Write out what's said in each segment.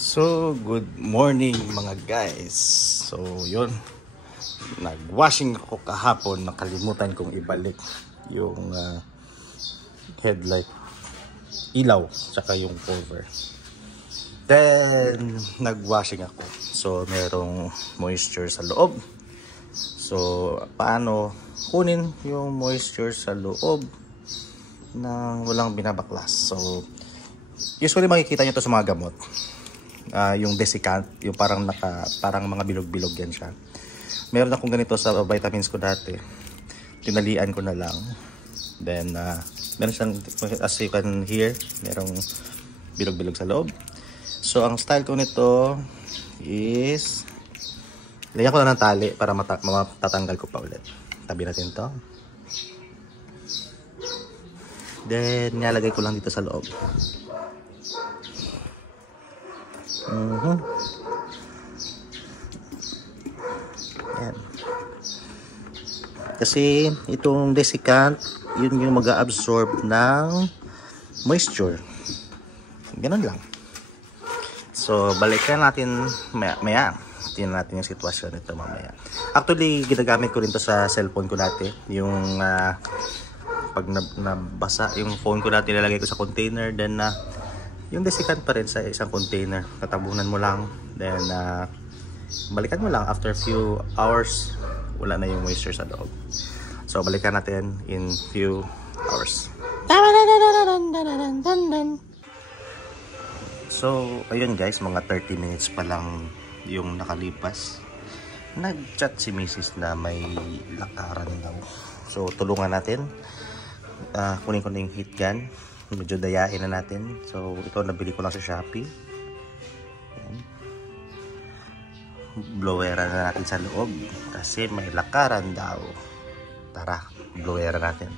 So, good morning mga guys. So, yun. Nag-washing ako kahapon. Nakalimutan kong ibalik yung headlight, ilaw, tsaka yung cover. Then, nag-washing ako. So, merong moisture sa loob. So, paano kunin yung moisture sa loob na walang binabaklas? So, usually makikita nyo to sa mga gamot. Yung desiccant, yung parang mga bilog-bilog yan siya. Meron akong ganito sa vitamins ko dati. Tinalian ko na lang. Then, meron siyang, as you can hear, merong bilog-bilog sa loob. So, ang style ko nito is, lagyan ko na ng tali para matatanggal ko pa ulit. Tabi natin to. Then, nilagay ko lang dito sa loob. Yan. Kasi itong desiccant, yun yung mag-absorb ng moisture. Ganun lang. So, balikan natin maya. Tingnan natin yung sitwasyon nito mamaya. Actually, ginagamit ko rin to sa cellphone ko dati. Yung pag nabasa yung phone ko dati, nilalagay ko sa container. Then, yung desiccant pa rin sa isang container. Tatabunan mo lang. Then, balikan mo lang. After few hours, wala na yung moisture sa loob. So, balikan natin in few hours. So, ayun guys, mga 30 minutes pa lang yung nakalipas. Nag-chat si Mrs. na may lakaran daw. So, tulungan natin. Kunin ko na yung heat gun. Medyo dayain na natin. So, ito nabili ko lang sa Shopee. Bloweran na natin sa loob. Kasi may lakaran daw. Tara, bloweran natin.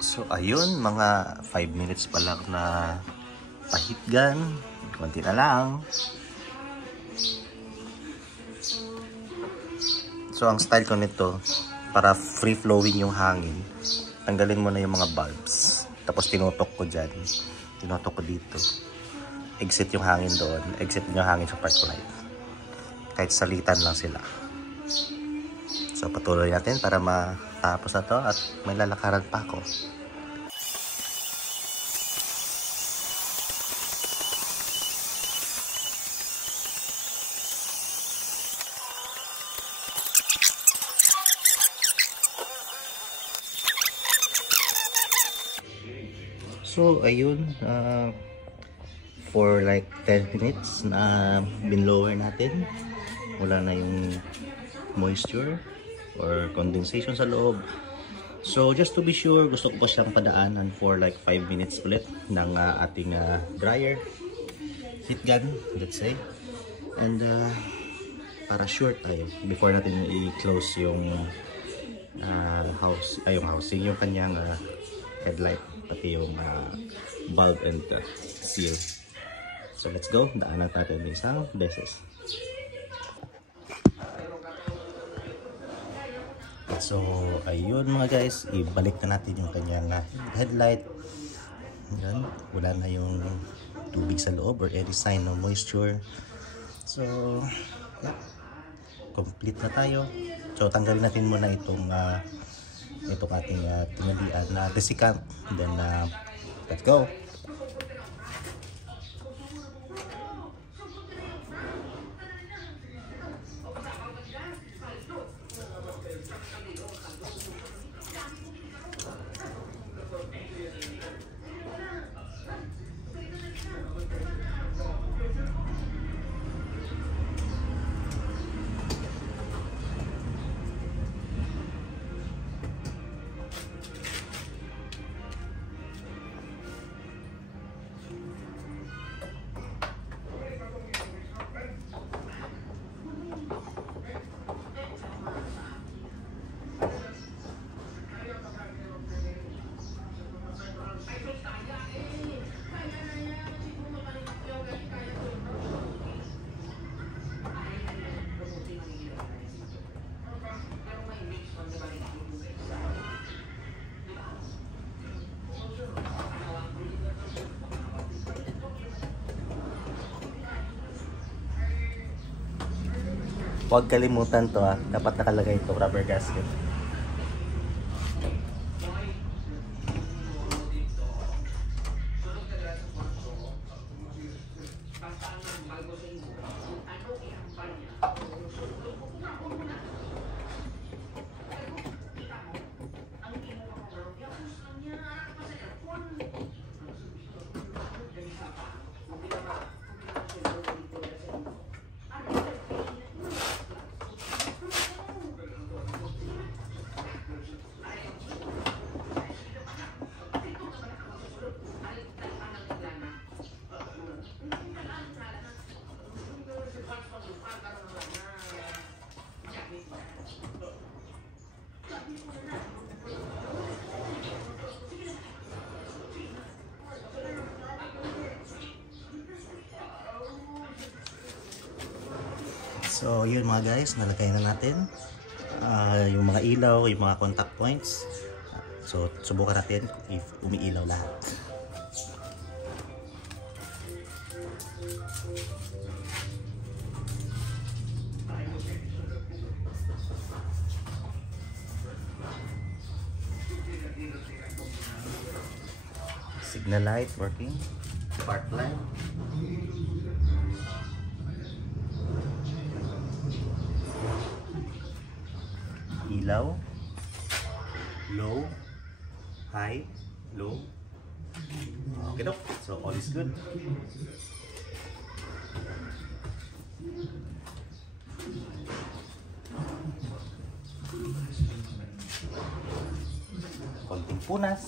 So, ayun, mga 5 minutes pa lang na pa-heat gun. Konti na lang. So, ang style ko nito, para free-flowing yung hangin, tanggalin mo na yung mga bulbs. Tapos, tinutok ko dyan. Tinutok ko dito. Exit yung hangin doon. Exit yung hangin sa park light. Kahit salitan lang sila. So, patuloy natin para matapos na to at may lalakaran pa ako. So, ayun, for like 10 minutes na binlower natin. Wala na yung moisture or condensation sa loob. So, just to be sure, gusto ko siyang padaanan for like 5 minutes ulit ng ating dryer. Heat gun, let's say. And, para sure tayo, before natin i-close yung housing, yung kanyang headlight. Pati yung bulb and seal. So let's go. Daanan natin ng isang beses. So ayun mga guys, ibalik na natin yung kanyang headlight. Yan. Wala na yung tubig sa loob or any sign of moisture. So yeah. Complete na tayo. So tanggalin natin muna itong ating tinalian na desiccant. Then let's go. Huwag kalimutan to dapat nakalagay ito, rubber gasket. So yun mga guys, nalagay na natin yung mga ilaw, yung mga contact points. So subukan natin if umiilaw lahat. Signal light working, spark light. Ilaw, low, high, low. Okay, dok. So all is good. Konting punas.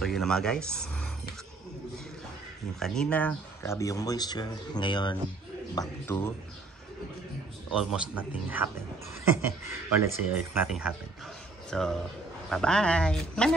So yun na mga guys, yung kanina grabe yung moisture, ngayon back to almost nothing happened. Or let's say nothing happened. So bye bye. Man.